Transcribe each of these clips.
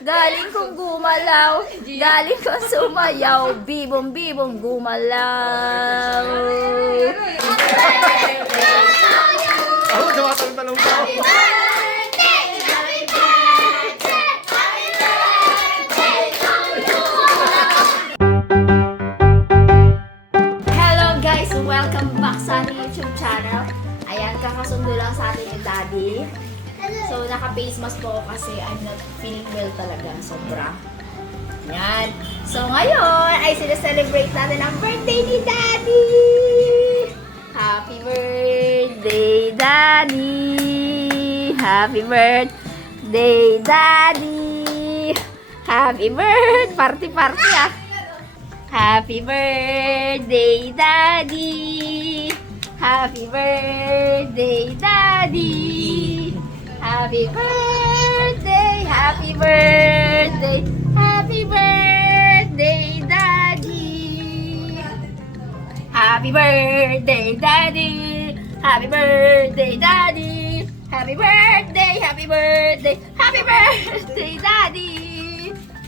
Galing kong gumalaw, galing kong sumayaw, bibong-bibong gumalaw. Ako, tumatalong-talong ko. Hello guys! Welcome back sa ating YouTube channel. Ayan, kakasundo lang sa atin yung daddy. So, naka-face mask po ako kasi I'm not feeling well talaga. Sobra. Yan. So, ngayon ay sineselebrate natin ang birthday ni Daddy! Happy birthday, Daddy! Happy birthday, Daddy! Happy birthday! Party-party ah! Happy birthday, Daddy! Happy birthday, Daddy! Happy birthday, happy birthday, happy birthday, Daddy! Happy birthday, Daddy! Happy birthday, Daddy! Happy birthday, happy birthday, happy birthday, Daddy!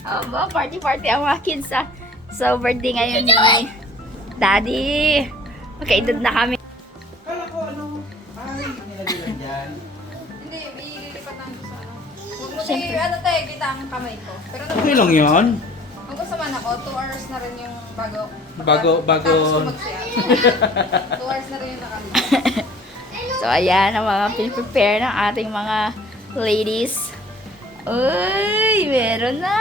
Aba, party-party ang mga kids ah. So, birthday ngayon ni Daddy. Magkaedad na kami. Kala ko ano, ay, nilagyan dyan. Hindi, ililipat namin sa ano. Huwag mo ano tayo, kita ang kamay ko. Pero Okay lang yan. kung gusto man ako, 2 hours na rin yung bago. Bago- Tapos mag-siya. 2 hours na rin yung nakalimutan. So, ayan ang mga prepare ng ating mga ladies. Uy, meron na!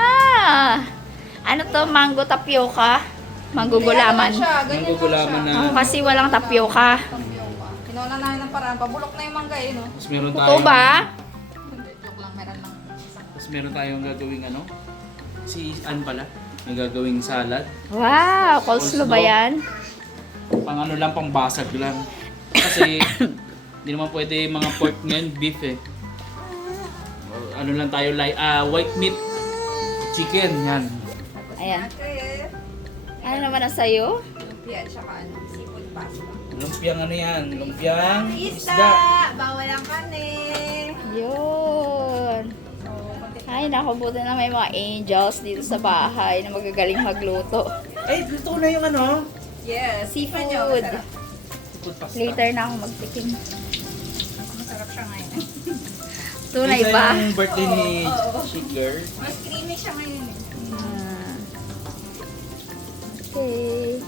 Ano to? Mango tapioca? Mango gulaman. Ganyan lang siya, ganyan Manggugulaman lang na. siya. Ako kasi walang tapioca. Tapioca. Kinuha na namin ng paraan. Pabulok na yung mangga eh, no? Tapos meron Ito tayong, ba? Hindi, joke lang, meron lang isang. tapos meron tayong gagawing ano, si Ann pala, may gagawing salad. Wow! Coleslaw ba yan? Pang ano lang, pang basag lang. Kasi, hindi naman pwede mga pork ngayon, beef eh. Ano lang tayo, white meat, chicken, yan. Ayan. Okay. Ano naman ang sayo? Lumpia, tsaka ano, seafood pasta. Lumpiang ano yan, lumpiang Isda! Bawal ang kanin! Yun. So, konti. Ay, naku, buti na may mga angels dito sa bahay na magagaling magluto. Ay, luto na yung ano? Yes, Seafood. masarap. Seafood pasta. Later na ako magtikim. Masarap siya ngayon. Tunay Kaysa ba? yung birthday ni Oo. Sugar. Mas creamy siya ngayon eh. Ah. Okay.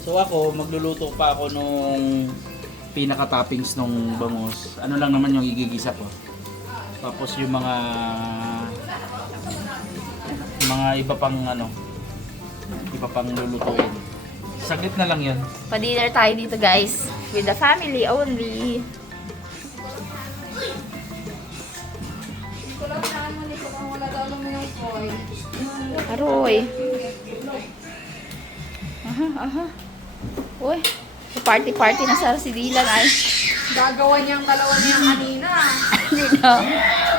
So ako, magluluto pa ako nung pinaka-toppings nung bangus. Ano lang naman yung igigisa ko. Tapos yung mga iba pang ano, iba pang lulutuin. Saglit na lang yun. Pa-dinner tayo dito guys. With the family only. Hindi ko lang saan mo nito kung wala daw naman yung foil. Aroy. Aha. Uy. Party-party na sa si Dylan ay. Gagawa niyang dalawa niya kanina. Dito.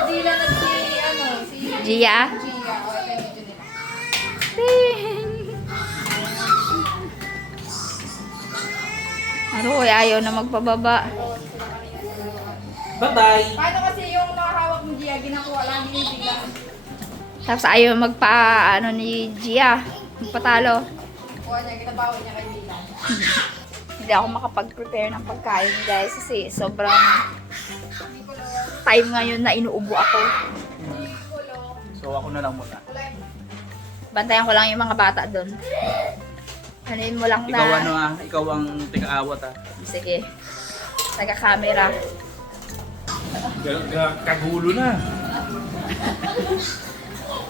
Dylan at si, ano, si Gia. Gia. O, ito yung video nila. Aroy, ayaw na magpababa. Bye-bye! Paano kasi yung nakahawak ni Gia, ginakuha lang ni Dylan. Tapos ayaw ano ni Gia. Magpatalo. Kuha niya, ginabawi niya kay Dylan. Hindi ako makapag-prepare ng pagkain guys kasi sobrang time ngayon na inuubo ako. So ako na lang muna. Bantayan ko lang yung mga bata doon. Anuin mo lang Ikaw ano na. ikaw ang tika-awat Sige. Taga-camera. Kagulo na.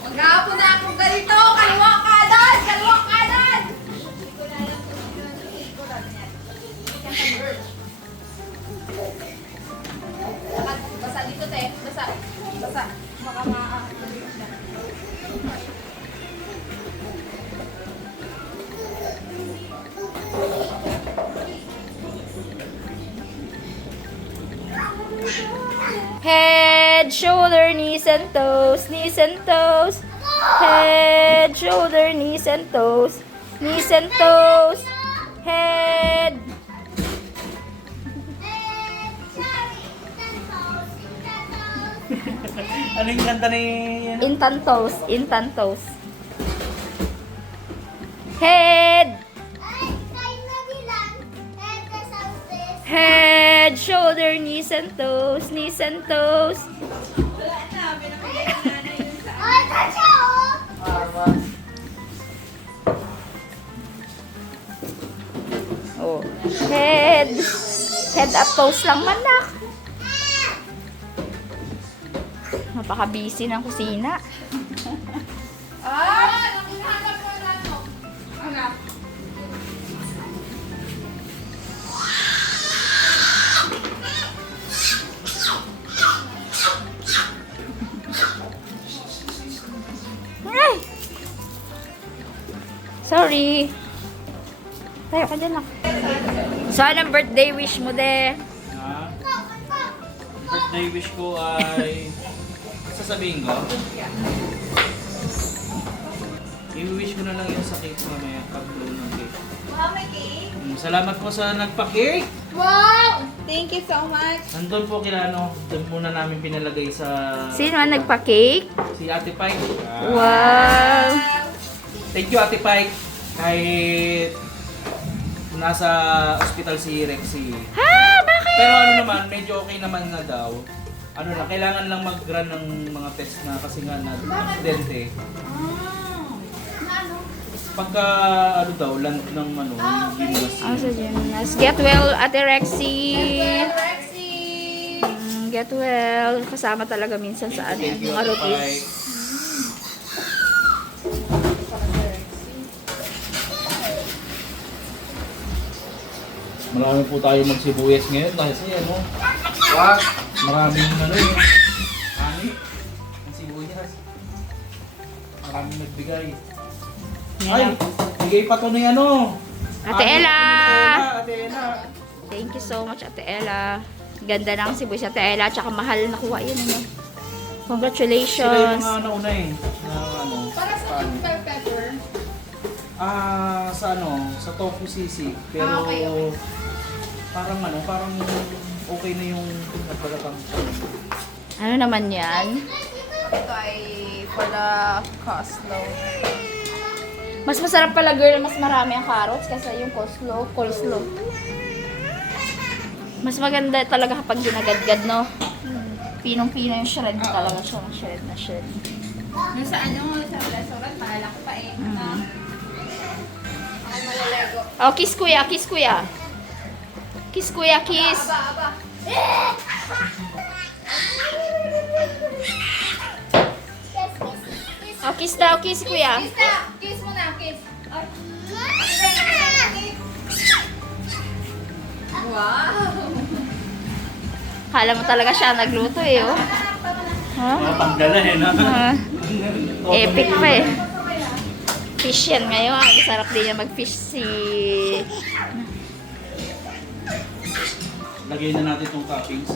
Maghahapon na ako ganito! Kaliwa kanan! Kaliwa kanan! Basa dito, te. Basa. Basa. Baka Head, shoulder, knees and toes, knees and toes. Head, shoulder, knees and toes, knees and toes. Head. Ano yung kanta ni... Ano? Instant toast. Instant toast. Head! Head, shoulder, knees and toes, knees and toes. Wala na, binabigyan ni nanay yun sa Oh, head. Head at toes lang manak. Napaka-busy ng kusina. Hinahanap ko na ano. Ano? Ay! Sorry. Tayo ka dyan lang. So, anong birthday wish mo, de? Ha? Birthday wish ko ay... Sasabihin ko? I-wish ko na lang yung sa cake mamaya pag-blow ng cake. Wow, may cake. Salamat po sa nagpa-cake! Wow! Thank you so much. Nandun po kila ano, doon muna namin pinalagay sa... Sino ang nagpa-cake? Si Ate Pike. Wow! Thank you Ate Pike. Kahit nasa ospital si Rexy. Ha? Bakit? Pero ano naman, medyo okay naman na daw. Ano na, kailangan lang mag-run ng mga test na kasi nga na aksidente. Pagka ano daw, land ng ano, gymnast. Ah, sa gymnast. Get well, Ate Rexy. Rexy! Get well. Kasama talaga minsan sa ano, Thank you, mga Ate routines. Pike. Marami po tayo magsibuyas ngayon kasi ano, maraming ano yun, ani, ang sibuyas. Maraming nagbigay. Ay, bigay pa to ng ano. Ate ani, Ella! Ate Ella. Thank you so much, Ate Ella. Ganda ng sibuyas, Ate Ella. Tsaka mahal nakuha yun. Ano? Sila yung Congratulations. mga nauna eh, na ano. Para sa paano. bell pepper. Sa ano, sa tofu sisig. Pero Okay. parang ano, parang okay na yung nagbalakang. Ano naman yan? Ito ay for the coleslaw. Mas masarap pala, girl, mas marami ang carrots kaysa yung coleslaw. Mas maganda talaga kapag ginagadgad, no? Pinong-pino yung shred talaga siya. Shred na shred. Yung sa ano, sa restaurant, mahalak pa eh. Ay, malalego. Oh, kiss kuya, kiss kuya. Kiss kuya, kiss. Aba. Oh, kiss daw, kiss kuya. Kiss na! Kiss mo na, kiss. Ay. Wow! Kala mo talaga siya nagluto eh, oh. Ha? Mga panggala eh, no? Ah, epic pa eh. Fish yan ngayon. Ang sarap din niya mag-fish si... Lagay na natin itong toppings.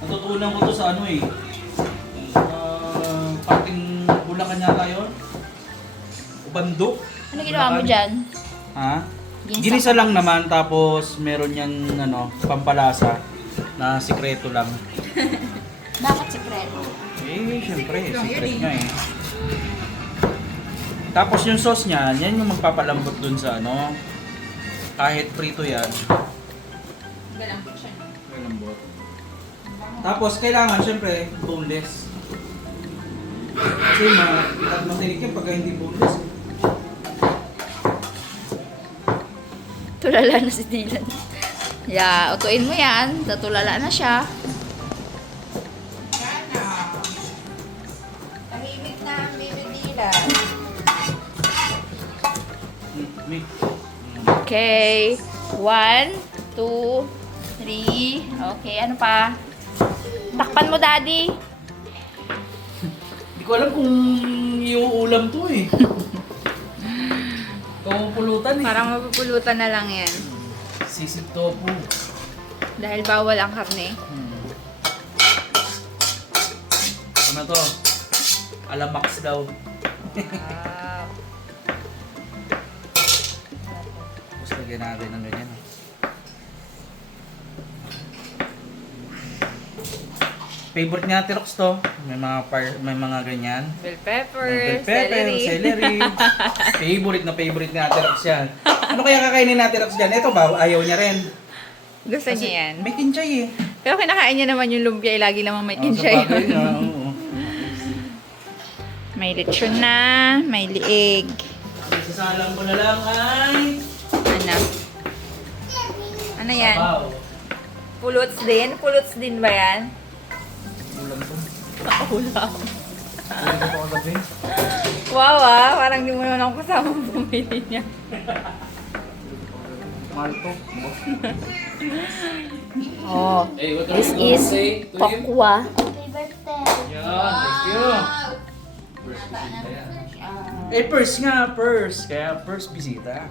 Natutunan ko to sa ano eh. Parting Bulacan yata yun. Ubandok. Ano ginawa mo dyan? Ha? Ginisa. Ginisa lang naman tapos meron yan ano, pampalasa na sikreto lang. Bakit sikreto? Eh, syempre, secret nga eh. Tapos yung sauce niya, yan yung magpapalambot dun sa ano. Kahit prito yan. Galambot siya. Malambot. Tapos kailangan syempre boneless. Kasi matinik yan pagka hindi boneless. Tulala na si Dylan. Yeah, utuin mo yan. Tatulala na siya. Tahimik na ang bibidila. May Okay. 1, 2, 3. Okay, ano pa? Takpan mo, Daddy. Hindi ko alam kung iuulam to eh. Pumupulutan eh. Parang mapupulutan na lang yan. Sisig tofu. Dahil bawal ang karne. Ano to? Alamax daw. Wow. Tapos lagyan natin ng ganyan. favorite ni Ate Rox to. May mga ganyan. Bell pepper, Bell pepper, celery. Favorite ni Ate Rox yan. Ano kaya kakainin ni Ate Rox dyan? Ito ba? Ayaw niya rin. Gusto niya yan. May kinchay eh. Pero kinakain niya naman yung lumpia, lagi naman may kinshay. Sa bagay, oo. May lechon na, may liig. Isasalang ko na lang ay... Ano? Ano yan? Sabaw. Puluts din? Puluts din ba yan? Ulam to. Ulam. Ulam to kagabi. Wow ah, parang di mo naman ako kasama bumili niya. Mahal to. Oh, Hey, what this is pokwa. Yan, thank you. Eh, purse nga, purse. Kaya first bisita.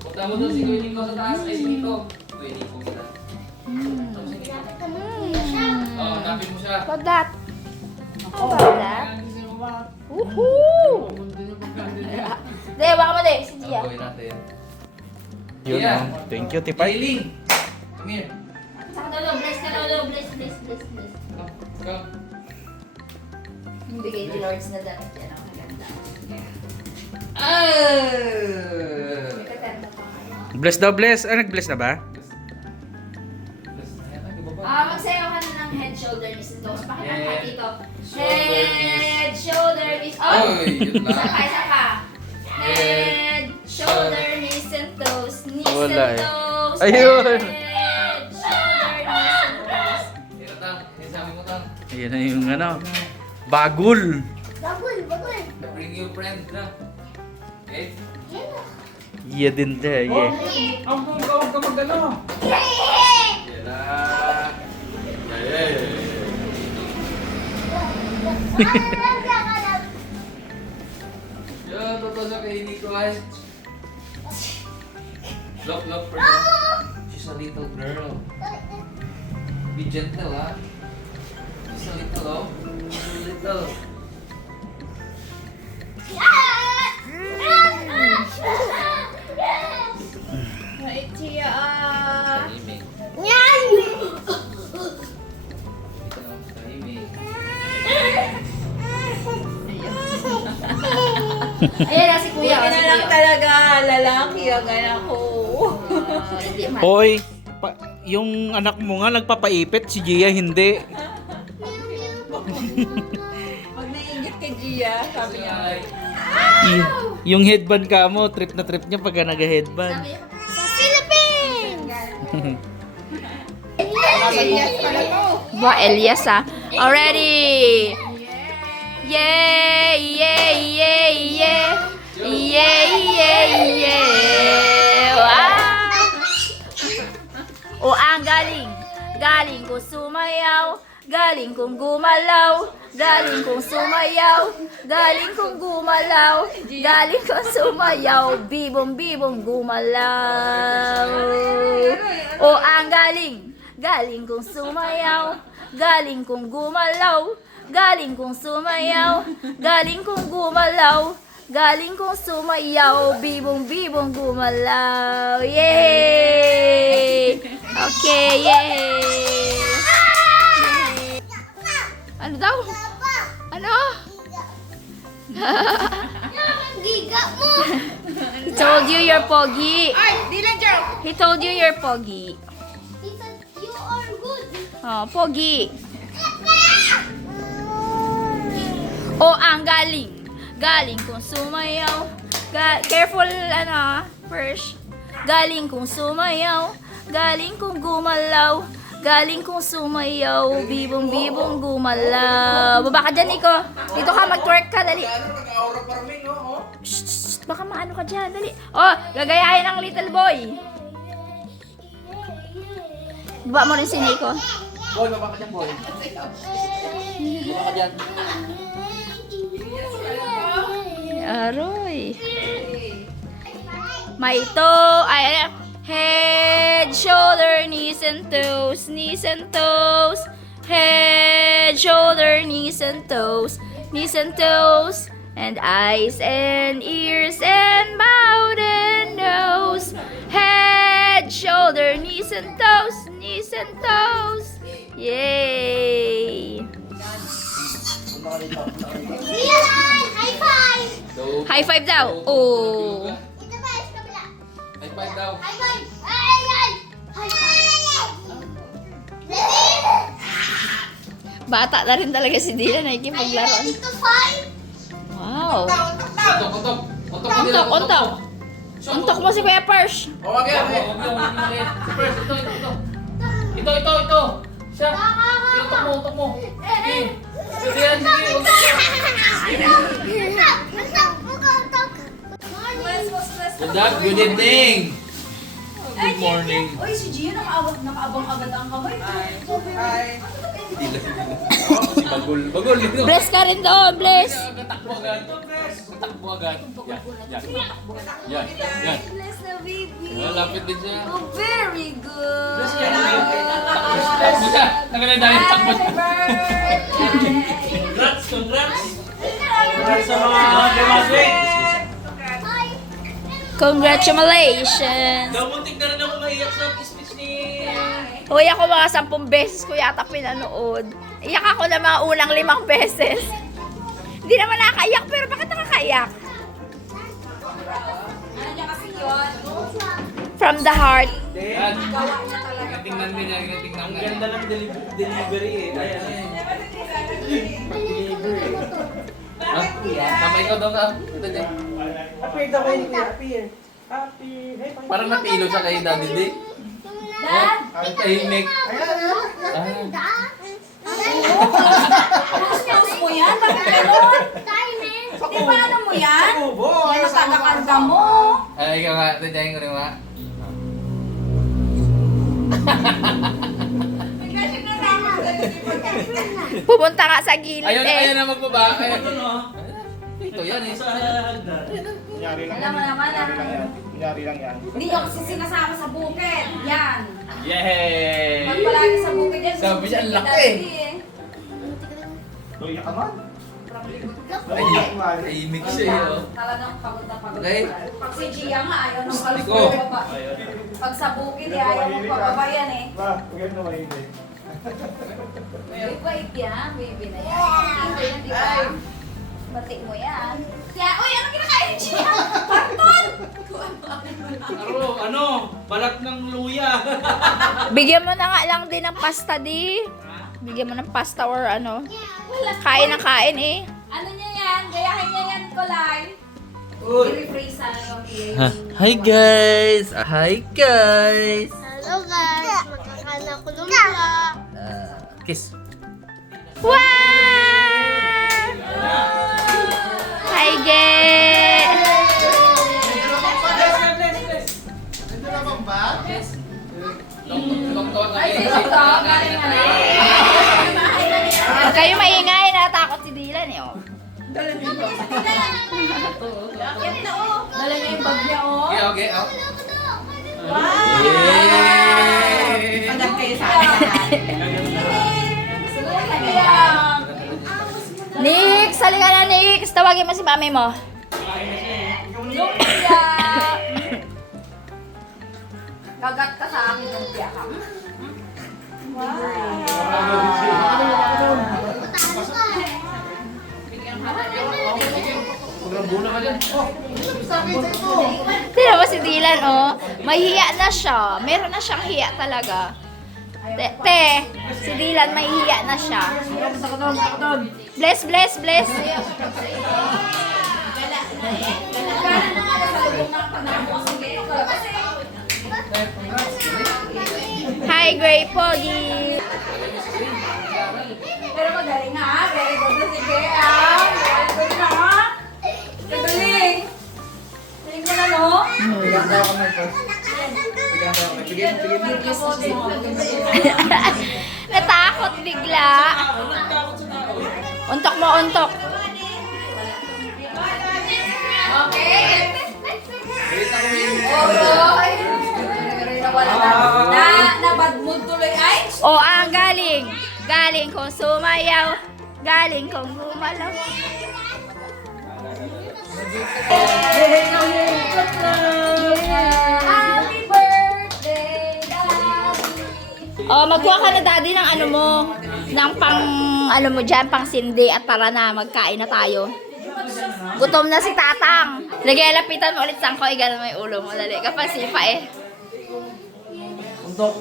Punta mo doon si Kuya Nico sa taas. Ay, si Nico. Kuya Nico kita. Oo, hanapin mo siya. What's that? What's that? Woohoo! De, baka mo de, si Gia. Gawin natin. Yun, Yeah. oh. Thank you, Tipay. Ailing! Come here. Saka daw, bless ka daw, bless. Go. Hindi kay Lords na damit yan, ang maganda. Bless daw, bless. Ah, nag-bless na ba? Magsayaw ka na ng head, shoulder, knees, and toes. Pakita ka Head, dito. shoulder, Head, shoulder, knees. Oh! Oy, yun lang. Isa pa. Head, shoulder, knees, and toes. Knees Wala and eh. toes. Ayun. Head, shoulder, knees, and toes. Tira tang. Yan sabi mo tang. Ayan na yung ano. Bagul. Bring your friend na. Okay? Yeah din tayo, yeah. Huwag ka mag-ano. Yan na. Yan, totoo sa kay Nico ay. Look, friend. She's a little girl. Be gentle, ha? She's a little, oh. She's a little. Ay, Chia. Tahimik. Dito lang, tahimik. Ayan na si Kuya. Buti na lang talaga, lalaki ang anak ko. Hindi man. Hoy, yung anak mo nga nagpapaipit, si Gia hindi. Pag naiingit kay Gia, sabi niya, Ay, Yung headband ka mo, trip na trip niya pagka nag-headband. Sabi niya, sa Philippines! Elias pala to. Ba, Elias ah. Already! Yay! Yay! Yay! Yay! Yay! Yay! Yay! Wow! O ang galing! Galing ko sumayaw, galing kong gumalaw, galing kong sumayaw, galing kong gumalaw, galing kong sumayaw, bibong-bibong gumalaw. O ang galing! Galing kong sumayaw, galing kong gumalaw, galing kong sumayaw, galing kong gumalaw, galing kong sumayaw, bibong-bibong gumalaw. Yay! Okay, yay! Ano daw? Ano? Giga mo! He told you you're pogi. Ay, di lang joke. He told you you're pogi. He said, you are good. Oh, pogi. O ang galing. Galing kong sumayaw. Careful, ano, first. Galing kong sumayaw. Galing kong gumalaw. Galing kong sumayaw. Bibong-bibong gumalaw. Baba ka dyan, Nico. Dito ka, mag-twerk ka, dali. nag-aura parang oh. Shh, shh, baka maano ka dyan, dali. Oh, gagayahin ng little boy. Baba mo rin si Nico. Boy, baba ka dyan, boy. Baba ka dyan. Aroy. May toe, ay, head, shoulder, knees and toes, knees and toes. Head, shoulder, knees and toes, knees and toes. And eyes and ears and mouth and nose. Head, shoulder, knees and toes, knees and toes. Yay! Dylan! High five! High five daw. Oh. Ito ba? Sa kabila. High five daw. High five! Ay, ay! High five! Ready? Bata na rin talaga si Dylan. Nakikipaglaro. Ready to fight? Wow. Untok, untok. Untok, Untok, untok. Untok mo si Kuya Persh. Oh, okay, okay. Si First, ito. Ito. Siya. Untok mo. Sige. Sige, yan, sige. Untok siya. Good evening. Good morning. Uy, si Gio, nakaabang agad ang kamay. Si Bagol. Bless ka rin doon. Bless. Takbo agad. Yan. Bless na baby. Lapit din siya. Oh, very good. Takbo siya. Nagkakadahil takbo siya. Congrats sa mga graduate. Congratulations. Muntik na rin ako maiyak sa speech ni... Uy, ako mga 10 beses ko yata pinanood. Iyak ako na mga unang 5 beses. Hindi naman nakakaiyak, pero bakit nakakaiyak? Ano niya kasi yun? From the heart. Yan. Tingnan mo niya. Ang ganda ng delivery eh. Ayan. Kamay ko daw ka. Ito din. Parang natilo siya kay Daddy D. Dad? Ang tahimik. Close mo yan? Bakit gano'n? Di ba ano mo yan? Yan ang taga-karga mo. Ay, ikaw nga. Tadyahin ko rin mga. Pumunta nga sa gilid Ayaw eh. na magbaba. Ito yan eh. Alam mo naman hindi niyo kasi sinasama sa bukid. Yan. Yay! Pag palagi sa bukid yan. Sabi siya, ang laki. Ay, tahimik siya eh. Oh. Talagang pagod na pagod. Okay. Pag si Gia nga, ayaw nang alas Liko. baba. Pag sa bukid, ayaw mong pababa yan eh. Wait yan, baby na yan. Hindi yan, di ba? Bati mo yan. Kaya, uy, ano kinakain ni Gia? Karton! Balat ng luya. Bigyan mo na nga lang din ng pasta di. Bigyan mo ng pasta or ano. Kain na kain eh. Ano niya yan? Gayahin niya yan, Kolay. I-rephrase sana yung Hi guys! Hi guys! Hello guys! Magkakala ko lumpia. Kiss. Wow! Hi, Ge! Ay, sino to? Galing na lang. Huwag kayo maingay, natakot si Dylan eh. Oh. Dala niya yung bag niya, oh. Okay. Padag kayo sa akin. Sayang. Nix! Halika na, Nix! Tawagin mo si mami mo. Lumpia. Gagat ka sa akin, lumpia ka. Tignan mo si Dylan, oh. May hiya na siya. Meron na siyang hiya talaga. Te, si Dylan may hiya na siya. Bless. Hi, Gray Pogi. Pero magaling nga, very good na si Bea. Very good na. Galing. Galing mo na, no? Natakot bigla. Untok mo, untok. Okay. Okay. Na bad mood tuloy ay. O, ang galing. Galing kong sumayaw. Galing kong gumalaw. Happy birthday, Daddy. Oh, magkuha ka na daddy ng ano mo, ng pang ano mo dyan, pang sindi at tara na, magkain na tayo. Gutom na si Tatang. Lagay, lapitan mo ulit sangko, igalan mo yung ulo mo. Dali, kapag sipa eh. Untok.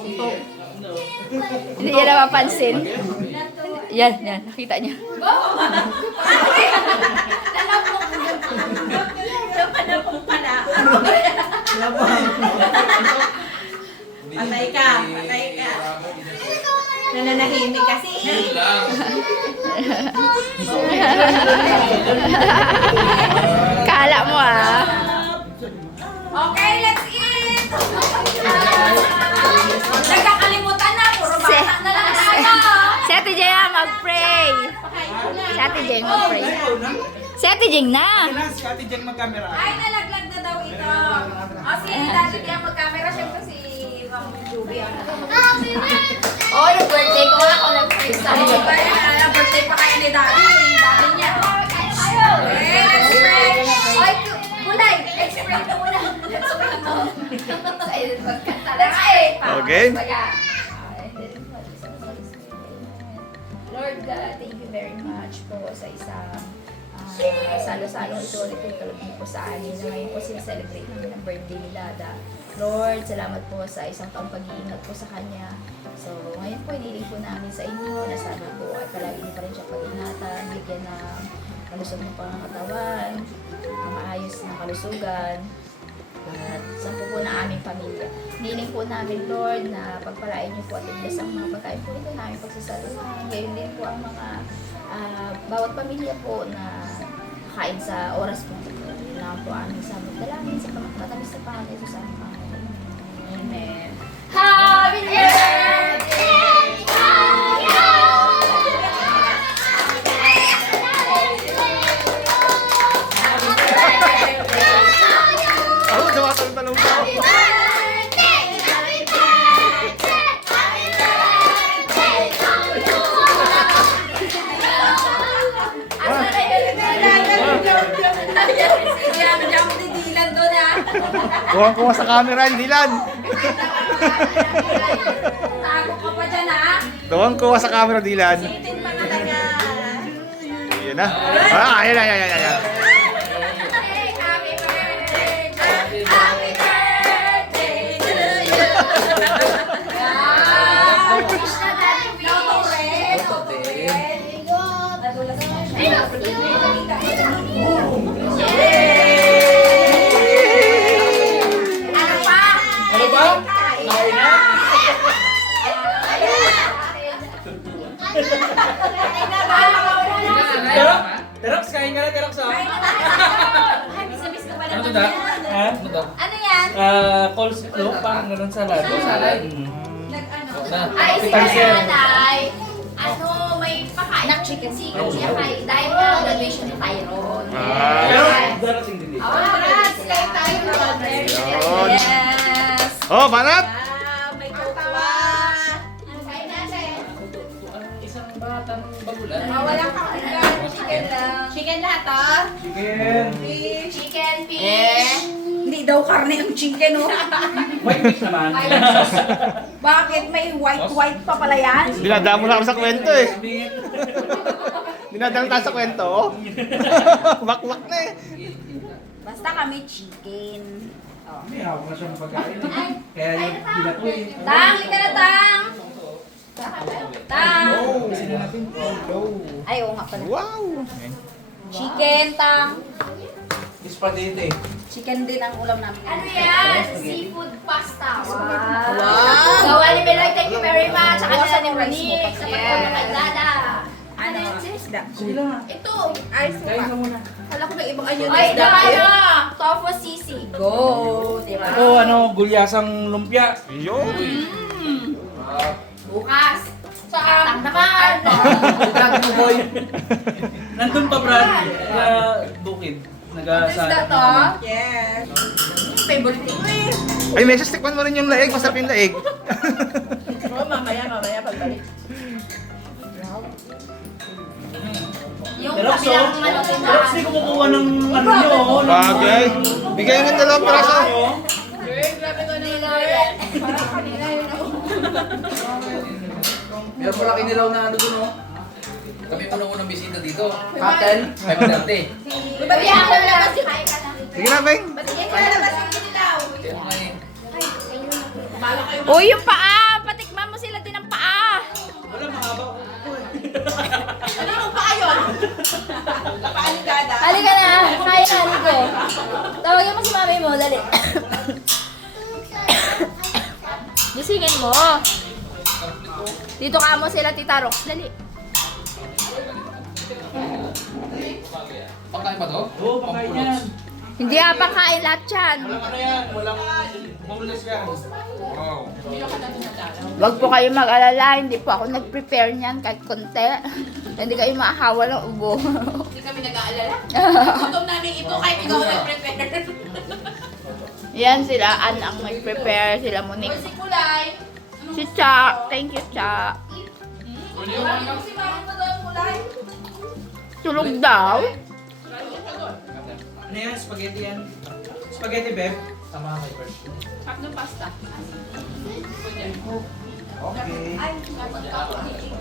Hindi niya napapansin. Yan, nakita niya. Napong pala. Patay ka. Nananahimik kasi. Kala mo ah. Okay, let's eat! Nagkakalimutan na, puro bata na lang tayo. Si Ate Jaya mag-pray. Si Ate Jeng mag-pray. Si Ate Jeng na. Si Ate Jen mag-camera. Ay, nalaglag na daw ito. O, si Daddy Diang mag-camera, syempre si Ma'am Juby. Oh, yung birthday ko wala ko nag-pray sa Ay, birthday pa kaya ni Daddy. Daddy niya. Okay, let's pray. Ay, Kulay, let's pray ka muna. Let's pray mo. Let's pray. Okay. Lord God, thank you very much po sa isang salo-salong ito ulit yung kalugin po sa amin na ngayon po sineselebrate namin ang birthday ni Dada. Lord, salamat po sa isang taong pag-iingat po sa kanya. So, ngayon po iniling po namin sa inyo na sana po ay palagi niyo pa rin siya pag-ingatan, bigyan ng kalusog ng pangangatawan, ng maayos na kalusugan, at sa po ng aming pamilya. Niling po namin, Lord, na pagpalain niyo po at ibigay ang mga pagkain po ito namin pagsasaluhan. Gayon din po ang mga bawat pamilya po na kain sa oras po. Yun lang po aming sabot dalangin sa matamis na pangalan sa aming pangalan. Amen. Happy birthday! Ako, tumatalong-talong pa ako. Jump ni Dylan doon ah. Kuha sa camera, hindi lan. Tago ka pa dyan ah. Doon kuha sa camera, Dylan. Itin pa talaga. Yan na. Ah, ayan. Happy birthday! Happy birthday to you! Wow! Wish na daddy, wish! Nadulas mo siya. Ano pa? Ano ba? Nakain na? Derox, kain ka na, Derox ah. Ay, miss ko pala Ano to naman da? yan. Ha? Ano to? Ano yan? Coleslaw, parang ganun salad. Salad. Nag-ano? Ay, si Appetizer. Nanay, ano, may pakain ng chicken sikat siya kay dahil po graduation ni Tyrone. Pero, darating din dito. Congrats! Kayo tayo naman. Yun. Yes! Oh, banat! May kokwa! Kain natin. Isang batang bagulan. Walang kakailan. Chicken lang. Chicken lahat ah. Chicken. Fish. Chicken, fish. Hindi daw karne ang chicken oh. White meat naman. Bakit? May white pa pala yan? Dinadamo na ako sa kwento eh. Dinadamo tayo sa kwento. Oh. Wakwak na eh. Basta kami chicken. Oh. May hawak na siyang pagkain. Kaya yung pinatuloy. Tang, lika na Tang! Tang! Sino natin? Ay, oo nga pala. Wow! Chicken, Tang. Spaghetti. Chicken din ang ulam namin. Ano yan? Seafood pasta. Wow! Gawa ni Beloy, thank you very much. Sa kanila ni Rice mo Monique. pa. Sa pagkawa kay Dada. Ano yan? Isda. Ito. Ay, suka. Kala ko na ibang anyo Ay, ito ano? Tofu sisig. Go! Diba? Ako, gulyasang lumpia. Yun! Bukas. Saan? Naman. Boy. Nandun pa, Brad. Bukid. Isda to? Yes. Favorite ko eh. Ay, Meses, tikman mo rin yung laig. Masarap yung laig. Oh, mamaya pagbalik. Yung Derox, kabilang ano Derox, di kumukuha ng ano nyo. Bagay. Bigay ng dalawang piraso. Grabe ko nila. Parang kanina yun. Meron pala kinilaw na ano dun, oh. Kami unang-unang bisita dito. Captain, 5:30. Ba't yan ka lalabas yung kain ka na? Sige na, Beng. Ba't yan ka lalabas yung kinilaw? Kaya nga eh. Uy, yung paa! Patikman mo sila din ang paa! Wala, mahaba ko. Ano ang paa yun? Paa ni Dada? Halika na! Kaya na, Nico. Tawagin mo si mami mo, dali. Gisingin mo. Dito ka mo sila, Tita Rox. Dali. Pangkain ba to? Oo, pakain yan. Hindi pangkain lahat yan. Walang ano yan, walang boneless yan. Wow. Huwag po kayo mag-alala, hindi po ako nag-prepare niyan kahit konti. Hindi kayo maahawa ng ubo. Hindi kami nag-aalala. Gutom namin ito kahit ikaw nag-prepare. Yan sila, ang nag-prepare, sila Uy, Monique. si Kulay. Si Cha, thank you Cha. Yung si Mami mo doon, Kulay. Tulog daw. Ano yan? Spaghetti yan? Spaghetti, Beb? Sama kay Bert. Okay.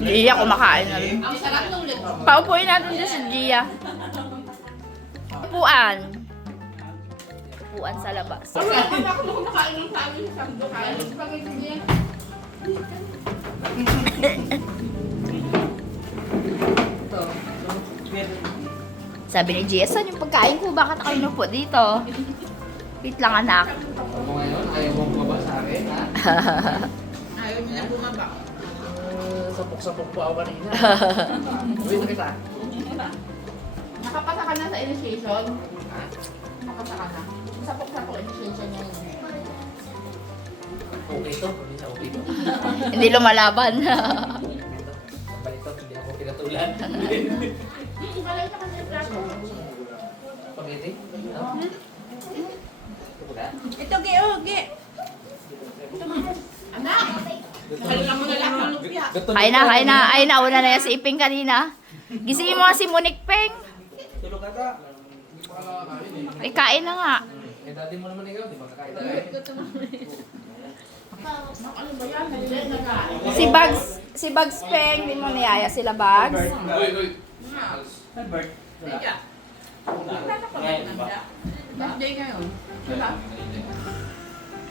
Gia kumakain na rin. Ang sarap nung lito. Paupuin natin dyan si Gia. Upuan. Upuan sa labas. Kasi ako kumakain ng sa amin sa kain. Spaghetti niya. Sabi ni Gia, saan yung pagkain ko? Bakit ako inupo dito? Wait lang anak. Ako ngayon, ayaw mong baba sa akin, ha? Ayaw niya bumaba. Sapok-sapok po ako kanina. Wait na kita. Nakapasa ka na sa initiation? Nakapasa ka na. Sapok-sapok initiation niya yun. Okay to, hindi na okay to. Hindi lumalaban. Balik to, hindi ako pinatulan. Malay na kasi yung plato. Spaghetti? Ito, Gi, oh, Gi. Anak! Halika mo na lang ang lupya. Kain na, kain na. Ay, nauna na yan si Iping kanina. Gisingin mo nga si Monique Peng. Tulog ka ka. Ay, kain na nga. Eh, dati mo naman ikaw, di ba kakain na Si Bugs Peng, hindi mo niyaya sila Bugs. Uy, uy. Bert. Birthday ngayon. Diba?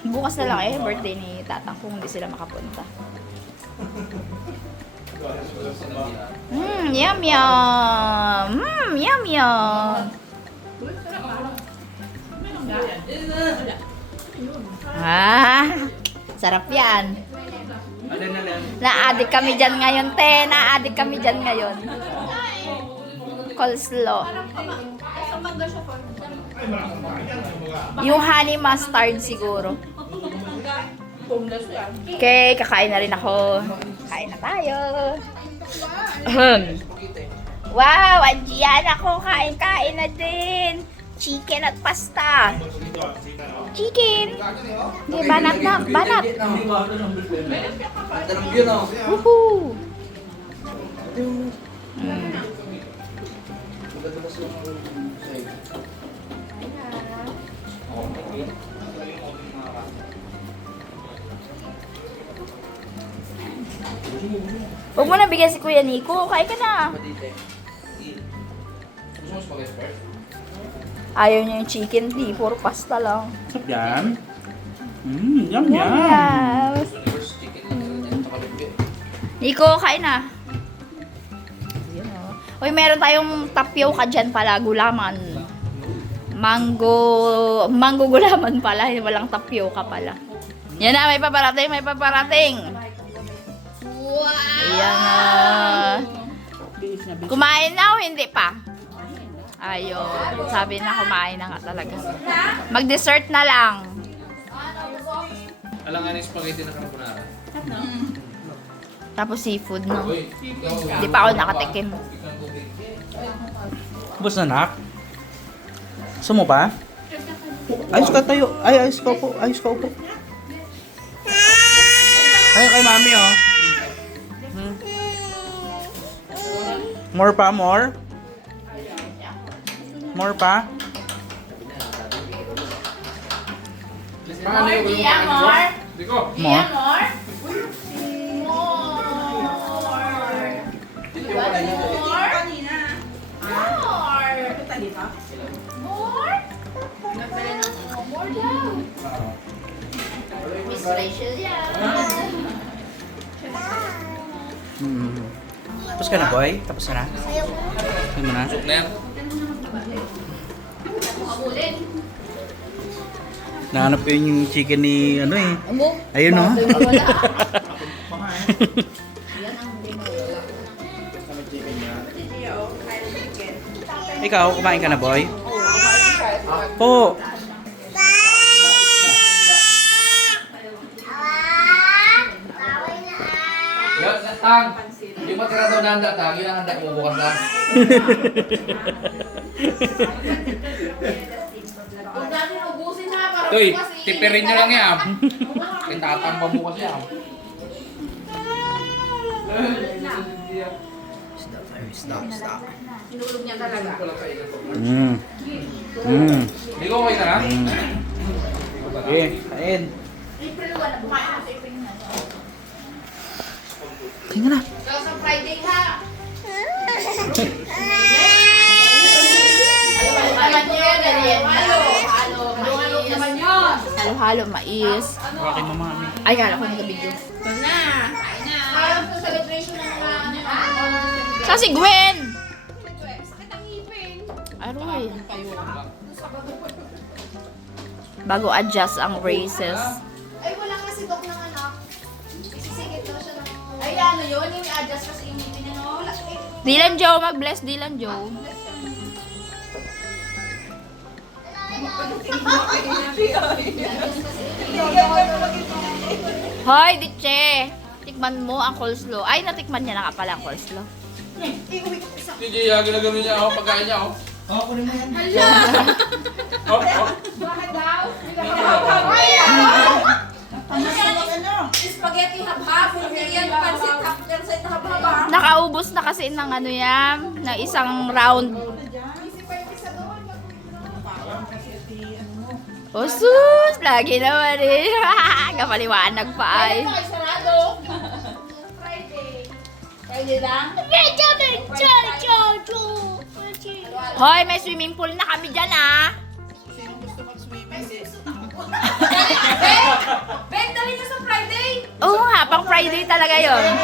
Bukas na lang birthday ni Tatang kung hindi sila makapunta. Yum yum. Yum yum. Sarap yan. Alin na lang. Na-addict kami dyan ngayon, te. Na-addict kami dyan ngayon. Coleslaw. Sa mangga siya po. Yung honey mustard siguro. Homeless yan. Okay, kakain na rin ako. Kain na tayo. Wow, andiyan ako. Kain na din. Chicken at pasta. Chicken. Di, banat na. Banat. Tanong yun, oh. Woohoo. Huwag mo na bigyan si Kuya Nico. Kain ka na. Gusto mo spaghetti, Bert? Ayaw niya yung chicken, di. Puro pasta lang. Sarap yan. Yum Yum, yum. Universe chicken lang yun, tsaka lumpia. Nico, kain na. Yun, oh. Uy, meron tayong tapioca dyan pala, gulaman. Mango gulaman pala, walang tapioca pala. Yan na, may paparating, may paparating. Wow! Ayan na. Kumain na o hindi pa? Ayun, sabi na kumain na nga talaga. Mag-dessert na lang. Alam nga yung spaghetti na carbonara. Tapos seafood, no? Uy, ikaw. Di pa ako nakatikim. Ikang tubig. Bus na, nak? Gusto mo pa? Ayos ka tayo. Ay, ayos ka po. Ayos ka po. Tayo kay mami, oh. More pa, more? More pa? Paano yung Dia, more. Diko. More? More. Uy, Miss Rachel yan. Tapos ka na, boy? Tapos ka na? Tapos mo na? Na yan. Nahanap ko yung chicken ni ano eh. Ayun no? Ikaw, kumain ka na, boy? Po. Yan, Tang. Yung matira daw na handa, Tang. Yun ang handa mo bukas na. Huwag natin ubusin ha. Para Uy, bukas tipirin nyo lang yan. Itatang pa bukas yan. Hinulog niya talaga. Hindi ko okay ka na? Okay, kain. April 1 na bukain na sa April na. Kain ka na. Kaya sa Friday ha. Halo naman yun. Halo-halo, mais. Bakit mamami? Ay, kala ko nag-video. Ito na. Parang sa celebration ng mga ano. Sa si Gwen! Sakit ang ngipin. Aroy. Bago adjust ang braces. Ay, wala kasi dok ng anak. Isisingit daw siya ng... Ay, ano yun? Yung i-adjust kasi yung ngipin niya, no? Dylan Joe, mag-bless Dylan Joe. Hoy, Diche! Tikman mo ang coleslaw. Ay, natikman niya na nga pala ang coleslaw. Hindi, ginagano niya ako, pagkain niya ako. Oo, kunin mo yan. Oh, oh. Bakit daw? Spaghetti hab-hab. Hindi yan pansit pansit hab-hab ha. Nakaubos na kasi ng ano yan, ng isang round. Oh, sus! Lagi naman eh. Kapaliwanag pa ay. Ay, sarado. Friday. Friday lang? Hoy, may swimming pool na kami dyan ah. Ben, dali na sa Friday. Oo nga, pang Friday talaga yon.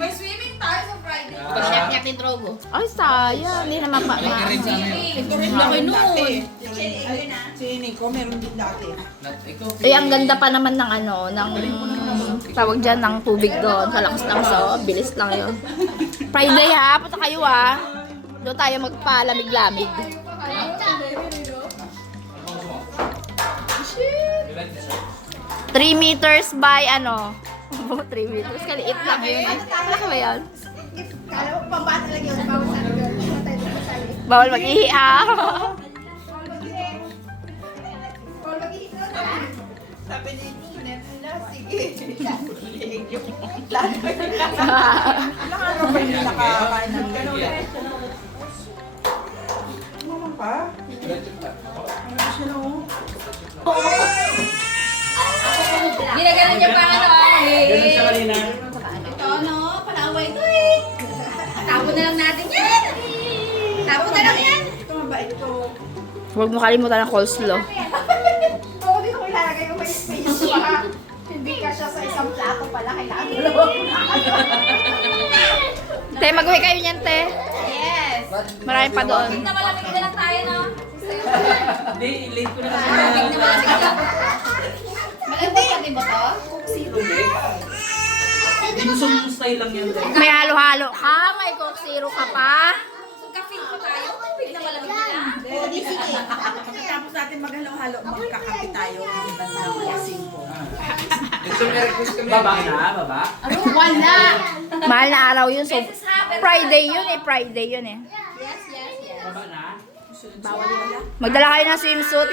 May swimming tayo sa Friday. Nyak-nyak ni Drogo. Ay, sayang. Hindi naman pa. Laki noon. Si Nico, meron din dati. Eh, ang ganda pa naman ng ano, ng tawag dyan, ng tubig doon. Kalakas lang so, bilis lang yun. Friday ha, punta kayo ha. Doon tayo magpalamig-lamig. 3 meters by ano? 3 meters, kaliit lang yun. Ano ba yan? Kala mo, pambata lang yun. Bawal sa girl. Tayo dito sa liit. Bawal mag-ihi ha. Bawal mag-iit na. Sabi ni Net, sige. Ano ba yung nakakain ng gano'n? Ano pa? Ano siya na oh? Ginaganon niya pa ano. Ganun siya kanina. Ito ano, palaaway ito eh. Tapo na lang natin yan. Tapo na lang yan. Ito mabait ko. Huwag mo kalimutan ng coleslaw. Oo, dito ko ilalagay yung may space pa. Hindi ka siya sa isang plato pala. Kailangan dalawang Te, mag-uwi kayo niyan, te. Yes. Marami pa doon. Tignan malamig na lang tayo, no? Hindi, late ko na kasi. Malamig na malamig lang. Malamig ka din ba to? Dimsum style lang yan. May halo-halo ka, may Coke Zero ka pa. Kape ko tayo. Malamig na malamig na. Pwede, sige. Tapos natin maghalo-halo, magkakape tayo. Ang ganda ng lasing ko. Baba na, baba. Wala. Mahal na araw yun, so Friday yun eh, Friday yun eh. Yes, yes, yes. Baba na. Magdala kayo ng swimsuit.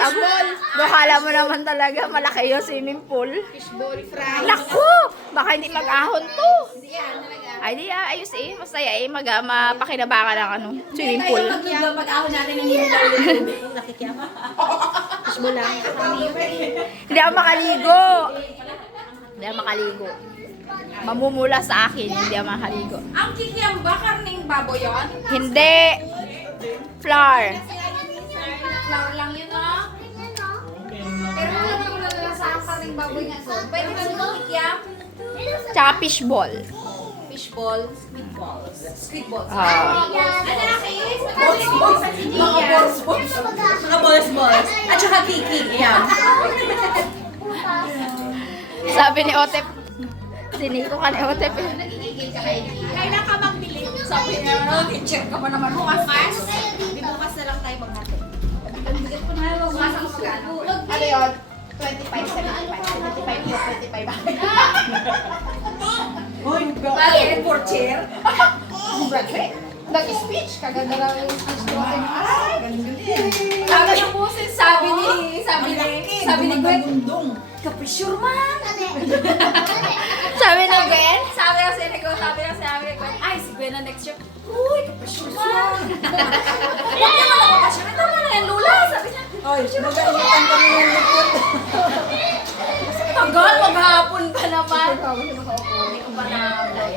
Kala mo naman talaga, malaki yung swimming pool. Fishball fry. Naku! Baka hindi mag-ahon to. Hindi yan talaga. Ay, di ayos eh. Masaya eh. Mapakinabangan ng ano, swimming pool. Pag-ahon natin ng hindi nakikiyama. Hindi ako makaligo. Hindi ako makaligo. Mamumula sa akin, hindi ako makaligo. Ang kikiam ba? Karning baboy yun? Hindi. Flour. Flour lang yun, no? Pero wala na sa karning baboy nga doon. Pwede ba yung kikiam? Tsaka fishball. Fishball, squid balls. Squid balls. Ah. Ano na kayo? Mga balls. At saka kiki. Yan. Sabi ni Otep, siniko ka ni Otep. Kailan ka magbili? Sabi niya, no, teacher ka pa naman bukas. Di bukas na lang tayo maghatid. Bukas ang magkano? Ano yun? 25, 75, 75 yun, 25 Hoy, Bakit? For chair? Graduate. Nag-speech. Kaganda lang yung speech ko. Ay, galing-galing. Sabi ng busis, sabi ni Gwen, Bundong. kapisure man. Sabi ni Gwen, Sabi kasi ni Gwen, ay, si Gwen na next year. Uy, kapisure man. Huwag naman ako kapisure. Tama na yan, Lula. Sabi niya, Hoy, magalitan kami ng lupot. tagal, maghapon pa naman. Hindi ko pa na-apply.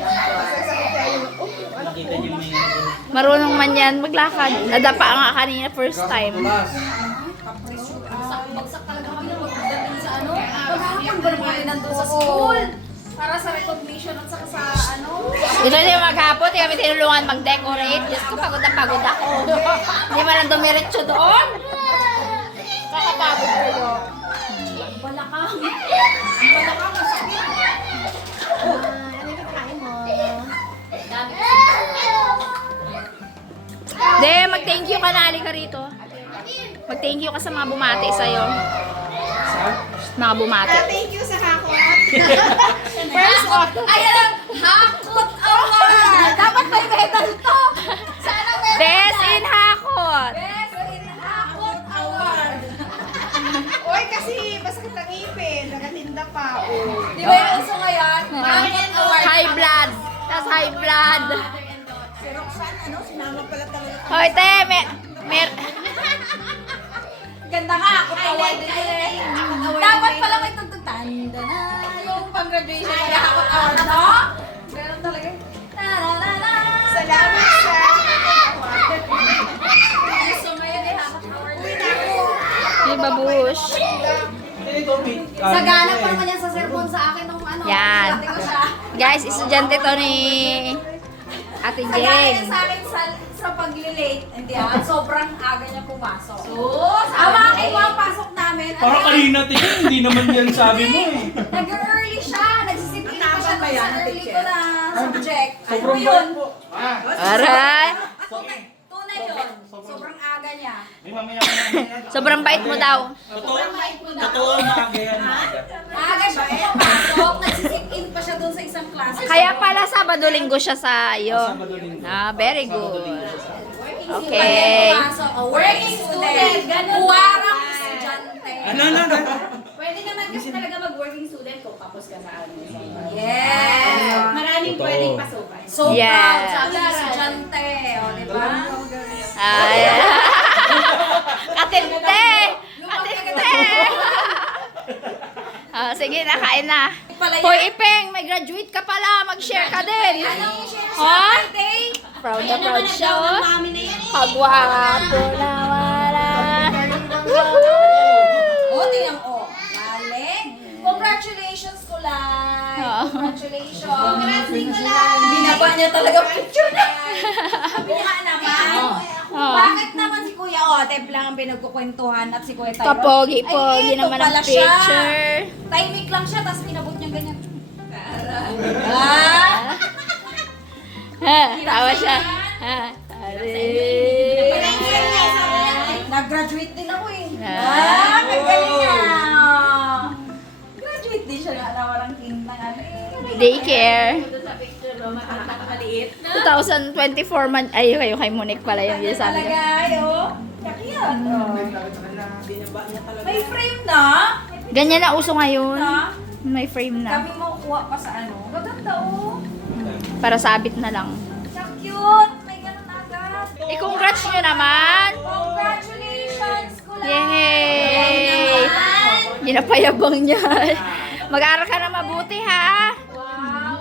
Nakita niyo may... marunong man yan maglakad. Nadapa nga kanina first time. Bagsak talaga kami na magdating sa ano. Maghapon ba naman kami nandun sa school? Para sa recognition at saka sa ano. Dito din maghapon, di kami tinulungan mag-decorate. Diyos ko, pagod na pagod ako. Hindi man lang dumiretso doon. Kakapagod kayo. Balakang. De, mag-thank you ka na. Halika rito. Mag-thank you ka sa mga bumati sa'yo. Mga bumati. Thank you sa hakot. First of ayan ang Hakot Award! Dapat may medal to! Sana meron Best in Hakot. Best in Hakot Award! Oy, kasi masakit ang ngipin. Nakatinda pa. Oh. Di ba yung uso ngayon? Hakot Award! High blood. Tapos high blood. Si Roxanne, ano, sinama pala talaga. Hoy, te, Ganda nga, Hakot Award din eh. Dapat pala may tugtugtan. Tanda na yung pang-graduation na Hakot Award, no? Ganun talaga. Ta-da-da-da. Salamat sa Gusto ngayon eh, Hakot Award. Yung babush. Sagana pa naman yan sa cellphone sa akin nung ano. Yan. dati ko siya. Guys, estudyante to ni Ate Sagana yan Jeng. sa akin sa pag-late. Hindi ah, sobrang aga niya pumasok. Awakin mo ang pasok namin. Para kanina, tingin, hindi naman yan sabi mo eh. Nag-early siya. Nagsisipin pa siya Tama ba yan, sa early teacher? ko na subject. Ano Sobrang yun? bait po. Aray. Tunay yun. Sobrang aga niya. May mamaya ka na. Sobrang bait mo daw. Totoo ang maaga yan. Aga siya pumapasok. Nagsisipin pa siya dun sa isang klase. Kaya pala Sabado-Linggo siya sa iyo. Sabado-Linggo. Ah, very good. Okay. Okay. Working student. Huwarang estudyante. Ano? Pwede naman kasi talaga mag-working student kung tapos ka sa ano. Yes. Maraming Totoo. pwedeng pasukan. So Yes. proud sa ating estudyante. O, diba? Ay. Katinte! Katinte! Ah, sige na, kain na. Hoy, Ipeng, may graduate ka pala. Mag-share ka din. Anong share Ha? sa birthday? Proud na proud siya, oh. Kagwapo na wala. Woohoo! O, tingnan mo. Galing. Congratulations, Kulay. Oo. Congratulations. Binaba niya talaga picture na. Sabi niya naman. Oo. Bakit naman si Kuya Otep lang ang pinagkukwentuhan at si Kuya Tyron? Kapogi-pogi Ay, ito naman ang pala siya. picture. Timing lang siya, tapos inabot niya ganyan. Ah! Ha, tawa siya. Ha, aray. Nag-graduate din ako eh. Ah. Kagaling nga. Graduate din siya nga na walang king ng ano eh. Daycare. Sa picture, maliit. 2024 man. Ay, kayo kay Monique pala yung sabi Talaga, ko. ayo. Kakiyat. May frame na. Ganyan na uso ngayon. Na. May frame na. Kami makukuha pa sa ano. Maganda oh. Para sabit na lang. So cute. May ganun agad. I-congrats nyo naman. Congratulations, Kulay. Yay! Ginapayabang niya. Mag-aaral ka na mabuti, ha? Wow.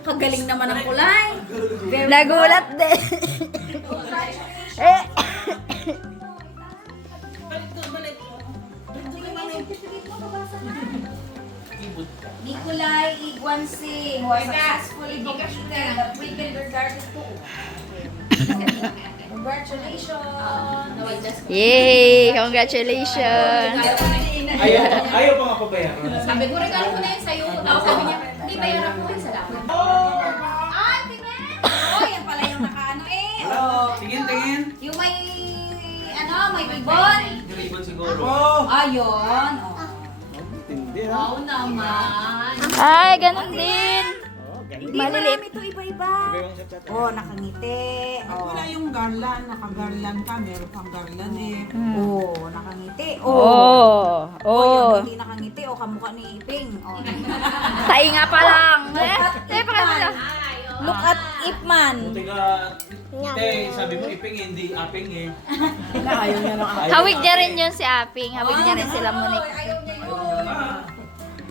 Kagaling naman ang kulay. Nagulat din. Eh, Nikolai Iguan Singh was successfully completed the pre-kindergarten 2. Congratulations! yay! Congratulations! Ayaw pa nga pabayaran. Sabi ko, regalo ko na yun sa'yo. Tapos sabi niya, hindi, bayaran ko yun. Salamat. Ay, tingin! Oh, yan pala yung nakaano eh. Oh. Tingin. Yung may, may ribbon. Ribbon siguro. Oh! Ayun. Oh. Tindi ha. Wow naman. Ay, ganun din. Hindi, Maliliit. marami ito iba-iba. Oh, nakangiti. Oh. Wala yung garland, naka-garland ka, meron pang garland eh. Oh, nakangiti. Oh. Oh, Oh. yun, hindi nakangiti. O, kamukha ni Iping. Oh. Tainga pa lang. Eh, Ipman. Look at Ipman. Buti ka, sabi mo iping, hindi aping eh. Ayaw niya ng hawig niya rin yun si Aping. Hawig niya rin sila Monique. Ayaw niya yun.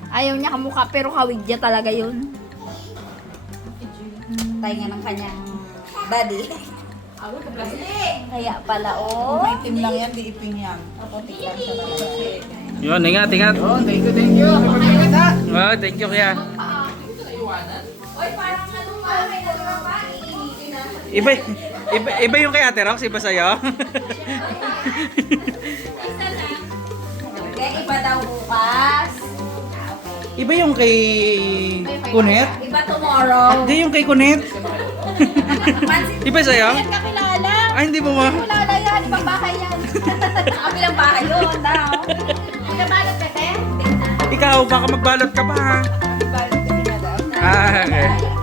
Ayaw niya kamukha pero hawig niya talaga yun. Tayo nga ng kanyang body. Kaya pala, oh. May team lang yan, di iping yan. Puti lang siya talaga. Yun, ingat. Oh, thank you. Oh, thank you kaya. Oy, parang ano pa, may dalawa pa. Iinitin na. Iba yung kay Ate Rox, iba sa'yo. Kaya iba daw bukas. Iba yung kay Kunet. Iba tomorrow. Hindi yung kay Kunet. Iba sa'yo? Yan kakilala. Ay, hindi mo ma. Kilala yan, ibang bahay yan. Kabilang bahay yun, daw. Pinabalot ka, te? Ikaw, baka magbalot ka pa ha. Balot ka daw. Ah, okay.